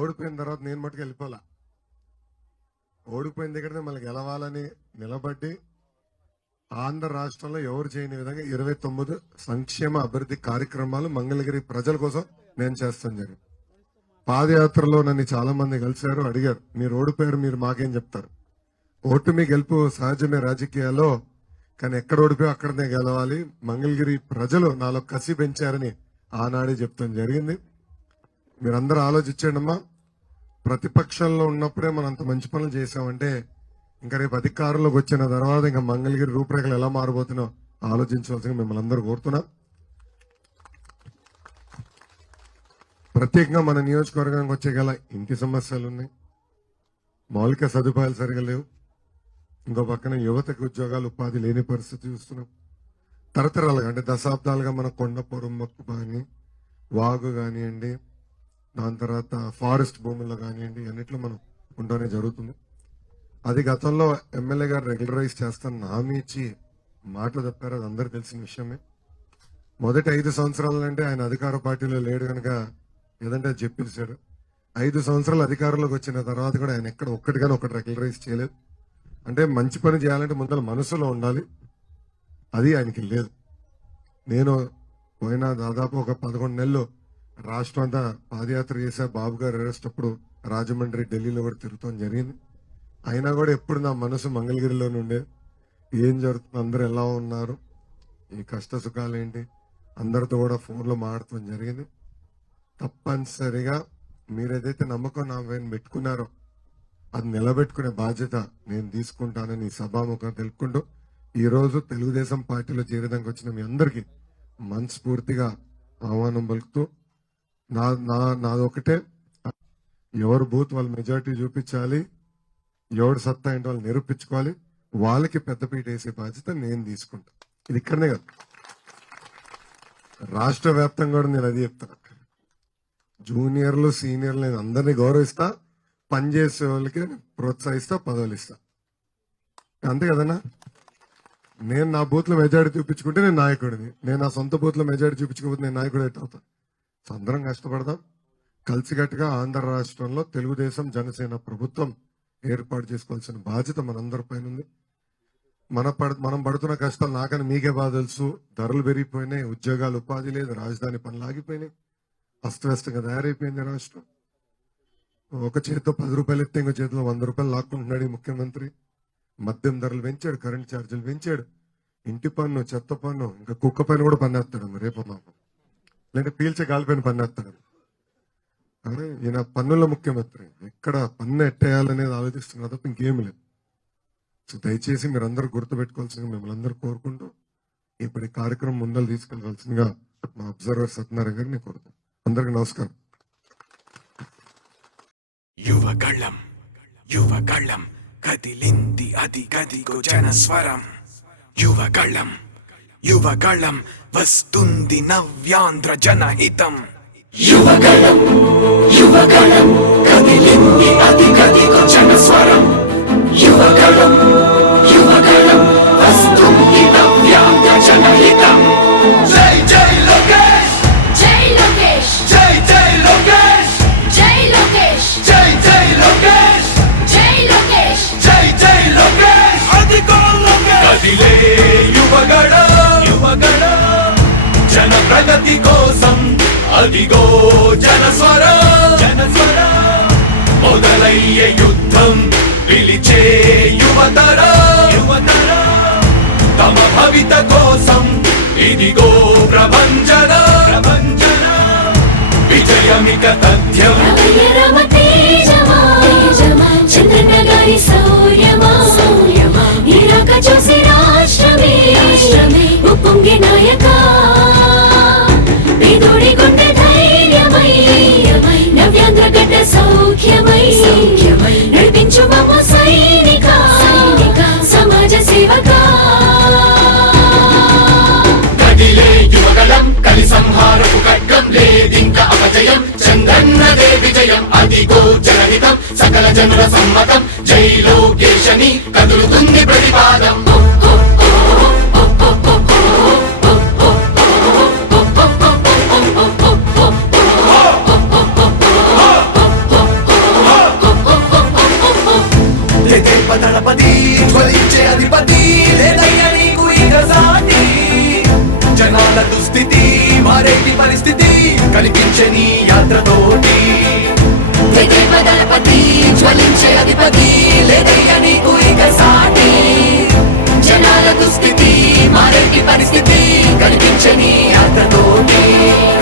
ఓడిపోయిన తర్వాత నేను మటుకు వెళ్ళిపోలా. ఓడిపోయిన దగ్గరనే మళ్ళీ గెలవాలని నిలబడి ఆంధ్ర రాష్ట్రంలో ఎవరు చేయని విధంగా 29 సంక్షేమ అభివృద్ధి కార్యక్రమాలు మంగళగిరి ప్రజల కోసం నేను చేస్తాను జరిగింది. పాదయాత్రలో నన్ను చాలా మంది కలిశారు, అడిగారు మీరు ఓడిపోయారు, మీరు మాకేం చెప్తారు? ఓటమి గెలుపు సహజమే రాజకీయాల్లో, కానీ ఎక్కడ ఓడిపోయా అక్కడనే గెలవాలి. మంగళగిరి ప్రజలు నాలో కసి పెంచారని ఆనాడే చెప్తాం జరిగింది. మీరందరూ ఆలోచించండమ్మా, ప్రతిపక్షంలో ఉన్నప్పుడే మనం అంత మంచి పనులు చేసామంటే ఇంకా రేపు అధికారంలోకి వచ్చిన తర్వాత ఇంకా మంగళగిరి రూపురేఖలు ఎలా మారబోతున్నా ఆలోచించవలసిందిగా మిమ్మల్ని అందరూ కోరుతున్నా. ప్రత్యేకంగా మన నియోజకవర్గానికి వచ్చే గల ఇంటి సమస్యలు ఉన్నాయి, మౌలిక సదుపాయాలు సరిగా లేవు, ఇంకో పక్కన యువతకు ఉద్యోగాలు ఉపాధి లేని పరిస్థితి చూస్తున్నాం. తరతరాలుగా అంటే దశాబ్దాలుగా మన కొండ పొరుమ్మక్కు కానీ వాగు కానివ్వండి, దాని తర్వాత ఫారెస్ట్ భూముల్లో కానివ్వండి, అన్నిట్లో మనం ఉంటూనే జరుగుతుంది. అది గతంలో ఎమ్మెల్యే గారు రెగ్యులరైజ్ చేస్తానని హామీ ఇచ్చి మాట తప్పారు, అది అందరూ తెలిసిన విషయమే. మొదటి 5 సంవత్సరాలంటే ఆయన అధికార పార్టీలో లేడు కనుక ఏదంటే చెప్పేశాడు. 5 సంవత్సరాలు అధికారంలోకి వచ్చిన తర్వాత కూడా ఆయన ఎక్కడ ఒక్కటిగానే ఒకటి రెగ్యులరైజ్ చేయలేదు. అంటే మంచి పని చేయాలంటే ముందర మనసులో ఉండాలి, అది ఆయనకి లేదు. నేను పోయిన దాదాపు ఒక 11 నెలలు రాష్ట్రం అంతా పాదయాత్ర చేశా. బాబు గారు అరెస్ట్ అప్పుడు రాజమండ్రి, ఢిల్లీలో కూడా తిరుగుతాం జరిగింది. అయినా కూడా ఎప్పుడు నా మనసు మంగళగిరిలో నుండే ఏం జరుగుతుంది, అందరూ ఎలా ఉన్నారు, ఈ కష్ట సుఖాలు ఏంటి, అందరితో కూడా ఫోన్లో మాట్లాడటం జరిగింది. తప్పనిసరిగా మీరేదైతే నమ్మకం నా పైన పెట్టుకున్నారో అది నిలబెట్టుకునే బాధ్యత నేను తీసుకుంటానని సభాముఖం తెలుపుకుంటూ ఈరోజు తెలుగుదేశం పార్టీలో చేరేదానికి వచ్చిన మీ అందరికీ మనస్ఫూర్తిగా ఆహ్వానం పలుకుతూ నాదొకటే, ఎవరు బూత్ వాళ్ళు మెజారిటీ చూపించాలి, ఎవడు సత్తా ఏంటి వాళ్ళు నిరూపించుకోవాలి, వాళ్ళకి పెద్దపీట వేసే బాధ్యత నేను తీసుకుంటా. ఇది ఇక్కడనే కాదు, రాష్ట్ర వ్యాప్తంగా కూడా నేను అది చెప్తాను. జూనియర్లు, సీనియర్లు నేను అందరినీ గౌరవిస్తా, పనిచేసే వాళ్ళకి ప్రోత్సహిస్తా, పదవులు ఇస్తా, అంతే కదన్నా. నేను నా బూత్ లో మెజారిటీ చూపించుకుంటే నేను నాయకుడిని, నేను నా సొంత బూత్ లో మెజారిటీ చూపించుకోకపోతే నేను నాయకుడు అయితే అవుతాను. అందరం కష్టపడదాం, కలిసికట్టుగా ఆంధ్ర రాష్ట్రంలో తెలుగుదేశం జనసేన ప్రభుత్వం ఏర్పాటు చేసుకోవాల్సిన బాధ్యత మనందరి పైన ఉంది. మనం పడుతున్న కష్టాలు నాకని మీకే బాగా తెలుసు. ధరలు పెరిగిపోయినాయి, ఉద్యోగాలు ఉపాధి లేదు, రాజధాని పనులు ఆగిపోయినాయి, అస్తవ్యస్తంగా తయారైపోయింది రాష్ట్రం. ఒక చేతితో 10 రూపాయలు ఎత్తే ఇంకో చేతిలో 100 రూపాయలు లాక్కుంటున్నాడు ఈ ముఖ్యమంత్రి. మద్యం ధరలు పెంచాడు, కరెంట్ ఛార్జీలు పెంచాడు, ఇంటి పన్ను, చెత్త పన్ను, ఇంకా కుక్క పైన కూడా పన్నేస్తాడు రేపు మాకు, లేదంటే పీల్చే గాలిపైన పన్నేస్తాడు. కానీ ఈయన పన్నుల ముఖ్యమంత్రి, ఎక్కడ పన్ను ఎట్టేయాలనేది ఆలోచిస్తున్నా తప్ప ఇంకేమి లేదు. సో దయచేసి మీరందరూ గుర్తుపెట్టుకోవాల్సిందిగా మిమ్మల్ని అందరూ కోరుకుంటూ ఇప్పుడు ఈ కార్యక్రమం ముందలు తీసుకెళ్లవలసిందిగా మా అబ్జర్వర్ సత్యనారాయణ గారిని కోరుతాం. అందరికి నమస్కారం. యువగళం యువగళం కదిలింది అది గదిగో జనస్వరం. యువగళం యువగళం వస్తుంది నవ్యాంధ్ర జనహితం. యువగళం యువగళం కదిలింది అది గదిగో జనస్వరం. యువగళం యువగళం వస్తుంది నవ్యాంధ్ర జనహితం. జై జై లోకేష్, జై లోకేష్, జై జై లోకేష్, జై లోకేష్, జై జై లోకేష్, జై లోకేష్, జై జై లోకేష్. అదిగో లోకేష్ కదిలే యువగళం యువగళం జన ప్రగతి కోసం అదిగో జనస్వరం జనస్వరం. మొదలయ్యే యుద్ధం పిలిచే యువతరం యువతరం. తమ భవిత కోసం ఇదిగో ప్రభంజన ప్రభంజన. విజయమిక తథ్యం. రమయ రమ తేజమా, చంద్రన్న గారి శౌర్యమా, నీరాక చూసి రాష్ట్రమే ఉప్పొంగే నాయక. పేదోడి గుండె ధైర్యమై, నవ్యాంధ్ర గడ్డ సౌఖ్యమై, నడిపించు మమ్ము సైనిక, సమాజ సేవక. కదిలే యువగళం కలి సంహారపు ఖడ్గం, లేదింక అపజయం, చంద్రన్నదే విజయం. అదిగో జనహితం సకల జనుల సమ్మతం. జై లోకేశని కదులుతుంది ప్రతిపాదం. దళపతి జ్వలించే అధిపతి లేదయ్యా నీకు ఇక సాటి జనాల దుస్థితి మారేటి పరిస్థితి కనిపించే నీ యాత్రతోటి దళపతి జ్వలించే అధిపతి లేదయ్యా నీకు ఇక సాటి జనాల దుస్థితి మారేటి పరిస్థితి కనిపించే నీ యాత్రతోటి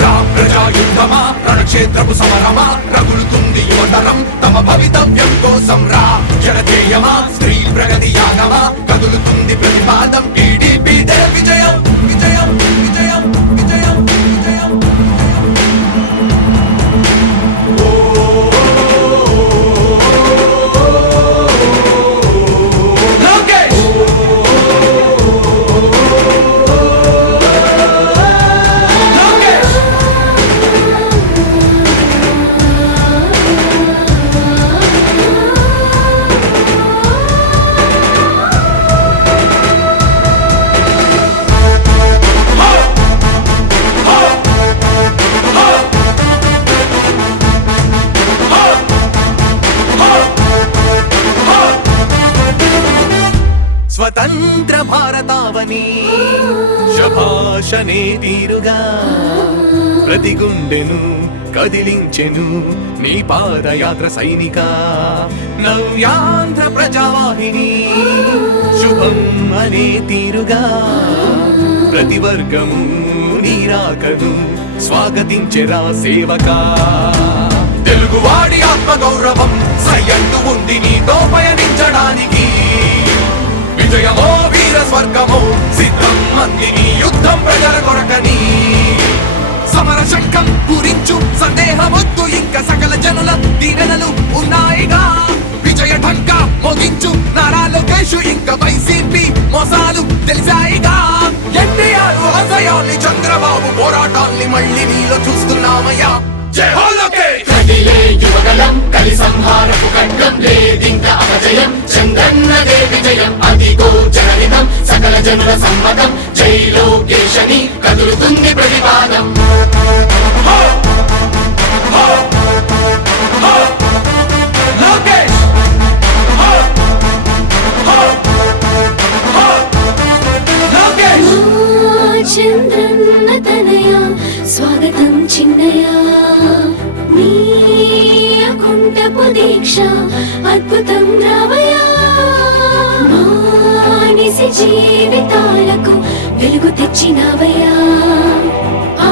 రా ప్రజా యుద్ధమా రణక్షేత్రపు సమరమా రగులుతుంది యువతరం తమ భవితవ్యం కోసం రా జనజేయమా స్త్రీ ప్రగతి యాగమా కదులుతుంది ప్రతిపాదం టీడీపీ విజయం విజయం విజయం విజయం విజయం లోకేష్ లోకేష్ స్వతంత్ర భారతావని శభాషనే తీరుగా ప్రతి గుండెను కదిలించెను నీ పాదయాత్ర సైనిక నవ్యాంధ్ర ప్రజావాహిని శుభం అనే తీరుగా ప్రతి వర్గము నీరాకను స్వాగతించెరా సేవకా తెలుగువాడి ఆత్మగౌరవం సయ్యంటూ ఉంది నీతో పయనించడానికి విజయమో వీర స్వర్గమో సిద్ధం మందిని యుద్ధం ప్రజల కొరకని సమర శంఖం పూరించు సందేహమొద్దు ఇంకా సకల జనుల దీవెనలు ఉన్నాయిగా విజయ ఢంకా మోగించు నారా లోకేష్ ఇంకా వైసీపీ మోసాలు తెలిసాయిగా ఎన్టీఆర్ ఆశయాల్ని చంద్రబాబు పోరాటాల్ని మళ్ళీ నీలో చూస్తున్నామయ్యా జై హో లోకేష్ కదిలే యువగలం కలి సంహారపు ఖడ్గం లేదింక అపజయం చంద్రన్నదే విజయం అదిగో జనహితం సకల జనుల సమ్మతం జై లోకేశని కదులుతుంది ప్రతిపాదం హో హో హో లోకేష్ హో హో హో లోకేష్ చంద్రన్న తనయ స్వాగతం చిన్నయ నీ అకుంఠపు దీక్ష అద్భుతం రావయ్యా మానిసి జీవితాలకు వెలుగు తెచ్చినవయ్యా ఆ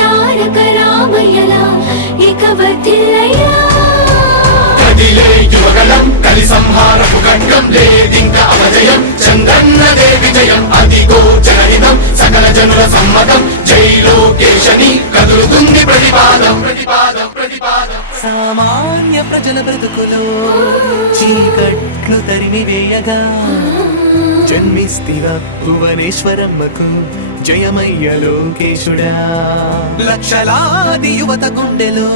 తారక రామయ్యలా ఇక వర్ధిల్లయ్యా కదిలే యువగలం కలి సంహారపు ఖడ్గం లేదింక అపజయం చంద్రన్నదే విజయం అదిగో జనహితం సకల జనుల సమ్మతం జై లోకేశని కదులుతుంది ప్రతిపాదం ప్రతిపాదం ప్రతిపాదం సామాన్య ప్రజల బ్రతుకులో చీకట్లు తరిమి వేయగా జన్మిస్తివ భువనేశ్వరమ్మకు జయమయ్య లోకేశుడా లక్షలాది యువత గుండెలో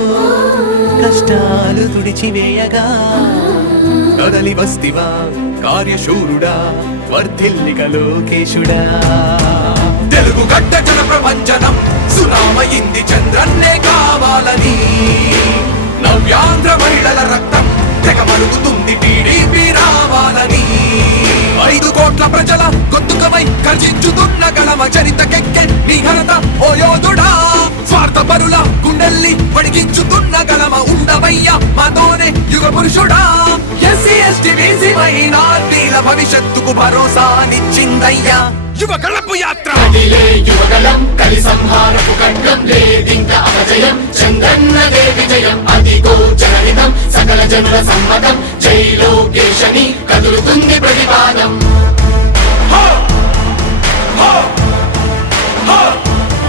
కష్టాలు తుడిచివేయగా కదలి వస్తివా కార్యశూరుడా వర్ధిల్లిక లోకేశుడా తెలుగు గడ్డ జన ప్రపంచనం సునామయింది చంద్రన్నే కావాలని నవ్యాంధ్ర మహిళల రక్తం తెగ మరుగుతుంది టీడీపీ రావాలని 5 కోట్ల ప్రజల గొంతుకమై గర్జించుతున్న గళమ చరితకెక్కె నీ ఘనత ఓ యోధుడా స్వార్థ పరుల గుండెల్ని వడికించుతున్న గళమ ఉండవయ్య మాతోనే యుగ పురుషుడా ఎస్సీ ఎస్టీ బీసీ మైనార్టీల భవిష్యత్తుకు భరోసానిచ్చిందయ్యా యువ కళపు యాత్ర కదిలే యువగలం కలి సంహారపు ఖడ్గం లేదింక అపజయం చంద్రన్నదే విజయం అదిగో జనహితం సకల జనుల సమ్మతం జై లోకేశని కదులుతుంది ప్రతిపాదం